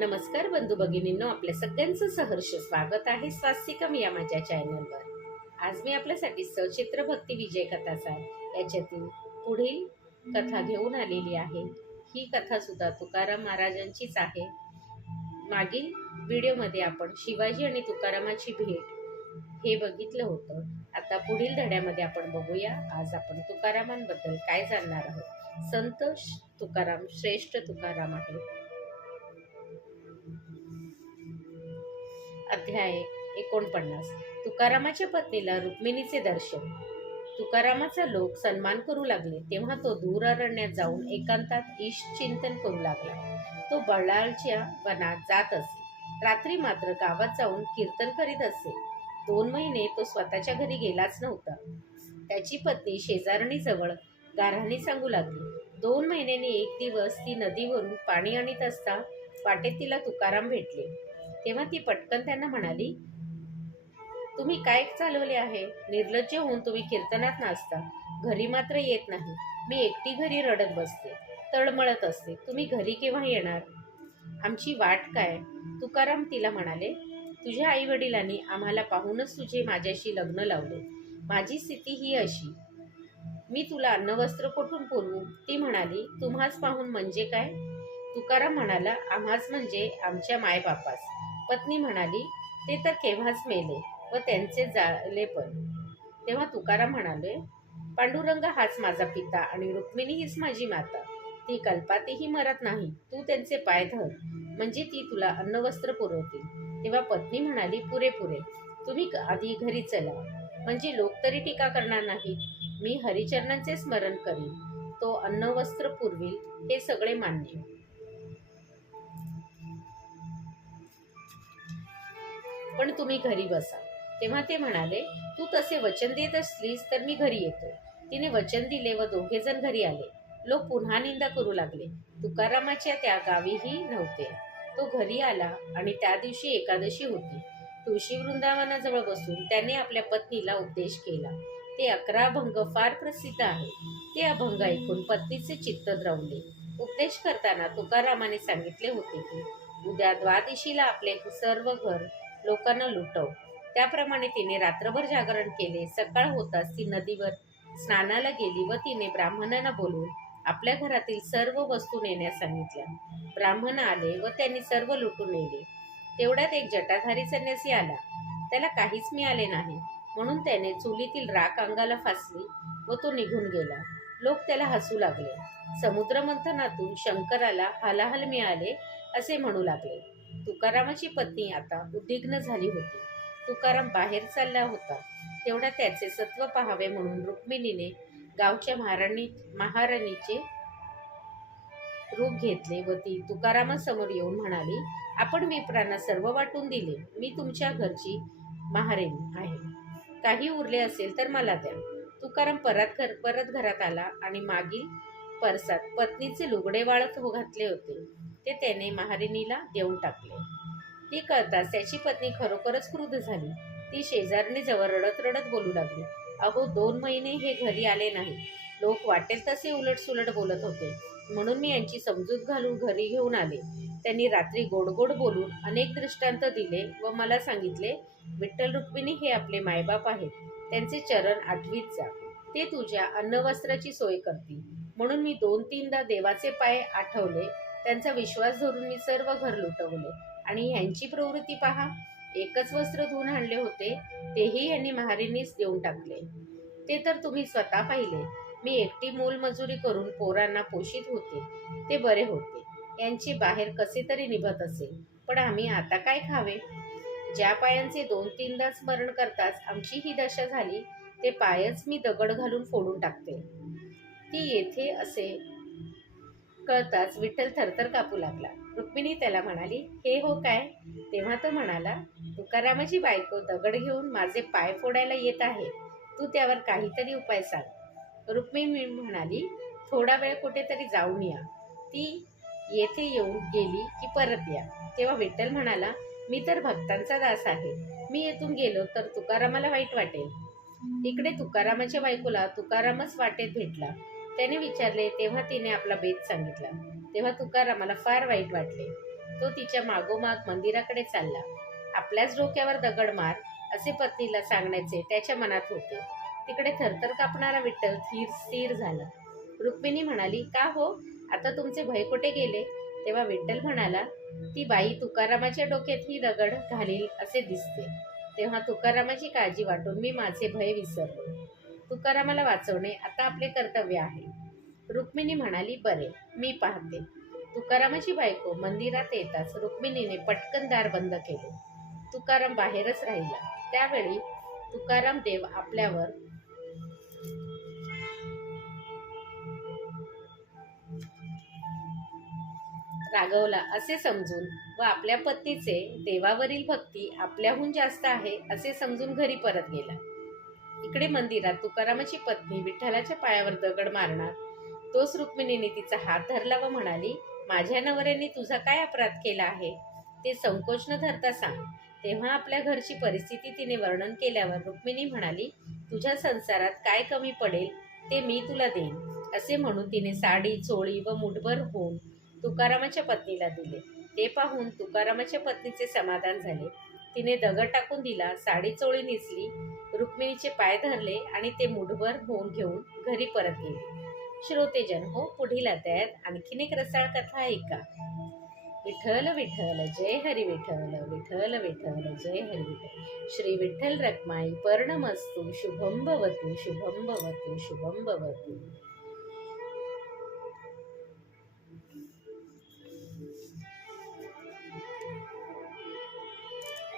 नमस्कार बंधू भगिनींनो आपल्या सगळ्यांचं सहर्ष स्वागत आहे स्वास्तिकम या माझ्या चॅनलवर आज मी आपल्यासाठी सचित्र भक्ती विजय कथासार याच्यातील पुढील कथा घेऊन आलेली आहे. ही कथा सुद्धा तुकाराम महाराजांचीच आहे. मागील व्हिडिओमध्ये आपण शिवाजी आणि तुकारामाची भेट हे बघितलं होतं. आता पुढील धड्यामध्ये आपण बघूया. आज आपण तुकारामांबद्दल काय जाणणार आहोत? संत तुकाराम श्रेष्ठ तुकाराम आहे अध्याय एकोणपन्नास. तुकारामाच्या पत्नीला रुक्मिणीचे दर्शन. तुकारामाचा लोक सन्मान करू लागले. तेव्हा तो दूर अरण्यात जाऊन एकांतात ईश चिंतन करू लागला. तो बळाळच्या वनात जात असे. रात्री मात्र गावात जाऊन कीर्तन करीत असे. दोन महिने तो स्वतःच्या घरी गेलाच नव्हता. त्याची पत्नी शेजारणीजवळ गारहाणी सांगू लागली. दोन महिन्यांनी एक दिवस ती नदीवरून पाणी आणीत असता वाटेत तिला तुकाराम भेटले. तेव्हा ती पटकन त्यांना म्हणाली तुम्ही काय चालवले आहे? निर्लज्ज होऊन तुम्ही कीर्तनात नाचता. घरी मात्र येत नाही. मी एकटी घरी रडत बसते. तळमळत असते. तुम्ही घरी केव्हा येणार? आमची वाट काय? तुकाराम तिला म्हणाले तुझ्या आई वडिलांनी आम्हाला पाहूनच तुझे माझ्याशी लग्न लावले. माझी स्थिती ही अशी. मी तुला अन्नवस्त्र कोठून पुरवू? ती म्हणाली तुम्हाच पाहून म्हणजे काय? तुकाराम म्हणाला आम्हाच म्हणजे आमच्या मायबापास. पत्नी म्हणाली ते तर केव्हाच मेले व त्यांचे जाले पण. तेव्हा तुकाराम म्हणाले पांडुरंग हाच माझा पिता आणि रुक्मिणी हीच माझी माता. ती कल्पातेही मरत नाही. तू त्यांचे पाय धर. म्हणजे ती तुला अन्नवस्त्र पुरवतील. तेव्हा पत्नी म्हणाली पुरेपुरे तुम्ही आधी घरी चला. म्हणजे लोक तरी टीका करणार नाहीत. मी हरिचरणांचे स्मरण करीन. तो अन्नवस्त्र पुरविल हे सगळे मान्य. पण तुम्ही घरी बसा. तेव्हा ते म्हणाले तू तसे वचन देत असलीस तर मी घरी येतो. तिने वचन दिले व दोघे जण घरी आले. लोक पुन्हा निंदा करू लागले. तुकारामाच्या त्या गावीही नव्हते. तो घरी आला आणि त्या दिवशी एकादशी होती. तुळशी वृंदावनाजवळ बसून त्याने आपल्या पत्नीला उपदेश केला. ते अकरा अभंग फार प्रसिद्ध आहे ते अभंग ऐकून पत्नीचे चित्त द्रवले. उपदेश करताना तुकारामाने सांगितले होते की उद्या द्वादशीला आपले सर्व घर लोकांना लुटव. त्याप्रमाणे तिने रात्रभर जागरण केले. सकाळ होताच ती नदीवर स्नानाला गेली व तिने ब्राह्मणांना बोलवून आपल्या घरातील सर्व वस्तू नेण्यास सांगितल्या. ब्राह्मण आले व त्यांनी सर्व लुटून नेले. तेवढ्यात एक जटाधारी संन्यासी आला. त्याला काहीच मिळाले नाही. म्हणून त्याने चुलीतील राख अंगाला फासली व तो निघून गेला. लोक त्याला हसू लागले. समुद्रमंथनातून शंकराला हलाहल मिळाले असे म्हणू लागले. तुकारामाची पत्नी आता उद्विग्न झाली होती. तुकाराम बाहेर चालला होता. तेवढा त्याचे सत्व पाहावे म्हणून रुक्मिणीने गावच्या महाराणी महाराणीचे रूप घेतले व ती तुकारामासमोर येऊन म्हणाली आपण विप्रांना सर्व वाटून दिले. मी तुमच्या घरची महारेणी आहे. काही उरले असेल तर मला द्या. तुकाराम परत घर परत घरात आला आणि मागील परसात पत्नीचे लुगडे वाळत हो घातले होते. ते त्याने महारिणीला देऊन टाकले. ती करताच त्याची पत्नी खरोखरच क्रुद्ध झाली. ती शेजारणीजवळ रडत रडत बोलू लागली. अहो दोन महिने हे घरी आले नाही. लोक वाटेल तसे उलट सुलट बोलत होते. म्हणून मी यांची समजूत घालून घरी घेऊन आले. त्यांनी रात्री गोड गोड बोलून अनेक दृष्टांत दिले व मला सांगितले विठ्ठल रुक्मिणी हे आपले मायबाप आहेत. त्यांचे चरण आठवीत जा. ते तुझ्या अन्नवस्त्राची सोय करतील. म्हणून मी दोन तीनदा देवाचे पाय आठवले त्यांचा विश्वास धरून मी सर्व घर लुटवले. आणि ह्यांची प्रवृत्ती पहा. एकच वस्त्र धुवून आणले होते तेही यांनी महारीनीच देऊन टाकले. ते तर तुम्ही स्वतः पाहिले. मी एकटी मोलमजुरी करून पोरांना पोषित होते. ते बरे होते. यांची बाहेर कसे तरी निभत असेल पण आम्ही आता काय खावे? ज्या पायांचे दोन तीनदा स्मरण करताच आमची ही दशा झाली ते पायच मी दगड घालून फोडून टाकते. ती येथे असे कळताच विठ्ठल थरथर कापू लागला. रुक्मिणी त्याला म्हणाली हे हो काय? तेव्हा तो म्हणाला तुकारामाची बायको दगड घेऊन माझे पाय फोडायला येत आहे. तू त्यावर काहीतरी उपाय सांग. रुक्मिणी म्हणाली थोडा वेळ कुठेतरी जाऊन या. ती येथे येऊन गेली की परत या. तेव्हा विठ्ठल म्हणाला मी तर भक्तांचा दास आहे. मी येथून गेलो तर तुकारामाला वाईट वाटेल. इकडे तुकारामाच्या बायकोला तुकारामच वाटेत भेटला. त्याने विचारले तेव्हा तिने आपला बेत सांगितला. तेव्हा तुकारामाला फार वाईट वाटले. तो तिच्या मागोमाग मंदिराकडे चालला. आपल्याच डोक्यावर दगड मार असे पत्नीला सांगण्याचे त्याच्या मनात होते. तिकडे थरथर कापणारा विठ्ठल स्थिर स्थिर झाला. रुक्मिणी म्हणाली का हो? आता तुमचे भय कुठे गेले? तेव्हा विठ्ठल म्हणाला ती बाई तुकारामाच्या डोक्यात ही दगड घालील असे दिसते. तेव्हा तुकारामाची काळजी वाटून मी माझे भय विसरलो. तुकारामाला वाचवणे आता आपले कर्तव्य आहे. रुक्मिणी म्हणाली बरे मी पाहते. तुकारामाची बायको मंदिरात येताच रुक्मिणीने पटकन दार बंद केले. तुकाराम बाहेरच राहिला. त्यावेळी तुकाराम देव आपल्यावर रागवला. असे समजून व आपल्या पत्नीचे देवावरील भक्ती आपल्याहून जास्त आहे असे समजून घरी परत गेला. इकडे मंदिरात तुकारामाची पत्नी विठ्ठलाच्या पायावर दगड मारणार. तोच रुक्मिणीने तिचा हात धरला व म्हणाली माझ्या नवऱ्याने तुझा काय अपराध केला आहे? ते संकोच न धरता सांग. तेव्हा आपल्या घरची परिस्थिती तिने वर्णन केल्यावर रुक्मिणी म्हणाली तुझ्या संसारात काय कमी पडेल ते मी तुला देईन. असे म्हणून तिने साडी चोळी व मुठभर होऊन तुकारामाच्या पत्नीला दिले. ते पाहून तुकारामाच्या पत्नीचे समाधान झाले. तिने दगड टाकून दिला साडी चोळी नेसली रुक्मिणीचे पाय धरले आणि ते मुठभर होऊन घेऊन घरी परत गेले. श्रोतेजन हो पुढील अध्यायात आणखीन एक रसाळ कथा ऐका. विठ्ठल विठ्ठल जय हरी विठ्ठल विठ्ठल विठ्ठल जय हरी विठ्ठल. श्री विठ्ठल रक्माई पर्णमस्तु शुभम भवतु शुभम भवतु शुभम भवतु.